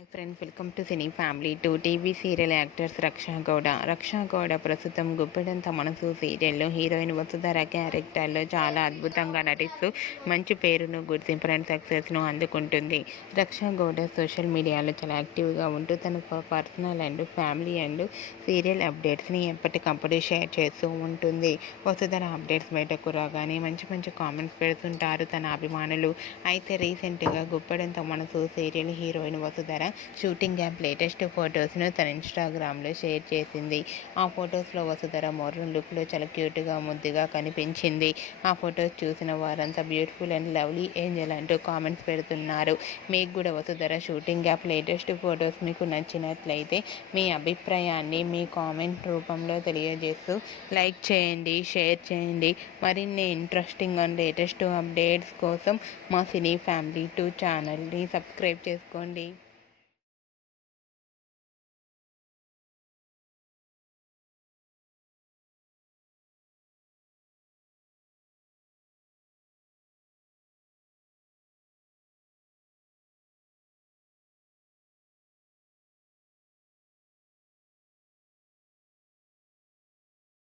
Hi friends, welcome to cine family. TV serial actors Raksha Gowda ప్రస్తుతం గుప్పెడంత మనసు సీరియల్లో హీరోయిన్ వసుధర క్యారెక్టర్లో చాలా అద్భుతంగా నటిస్తూ మంచి పేరును, గుర్తింపు అండ్ సక్సెస్ను అందుకుంటుంది. రక్షా గౌడ సోషల్ మీడియాలో చాలా యాక్టివ్గా ఉంటూ తన personal and family and serial అప్డేట్స్ని ఎప్పటికప్పుడు షేర్ చేస్తూ ఉంటుంది. వసుధర అప్డేట్స్ బయటకు రాగానే మంచి మంచి కామెంట్స్ పెడుతుంటారు తన అభిమానులు. అయితే రీసెంట్గా Guppedantha Manasu serial heroine Vasudhara shooting camp latest ఫొటోస్ను తన ఇన్స్టాగ్రామ్లో షేర్ చేసింది. ఆ ఫొటోస్లో వసుధర మోడర్న్ లుక్లో చాలా క్యూట్గా, ముద్దుగా కనిపించింది. ఆ ఫొటోస్ చూసిన వారంతా బ్యూటిఫుల్ అండ్ లవ్లీ ఏంజల్ అంటూ కామెంట్స్ పెడుతున్నారు. మీకు కూడా Vasudhara shooting camp latest photos మీకు నచ్చినట్లయితే మీ అభిప్రాయాన్ని మీ కామెంట్ రూపంలో తెలియజేస్తూ లైక్ చేయండి, షేర్ చేయండి. మరిన్ని ఇంట్రెస్టింగ్ అండ్ లేటెస్ట్ అప్డేట్స్ కోసం మా సినీ ఫ్యామిలీ 2 ఛానల్ని సబ్స్క్రైబ్ చేసుకోండి.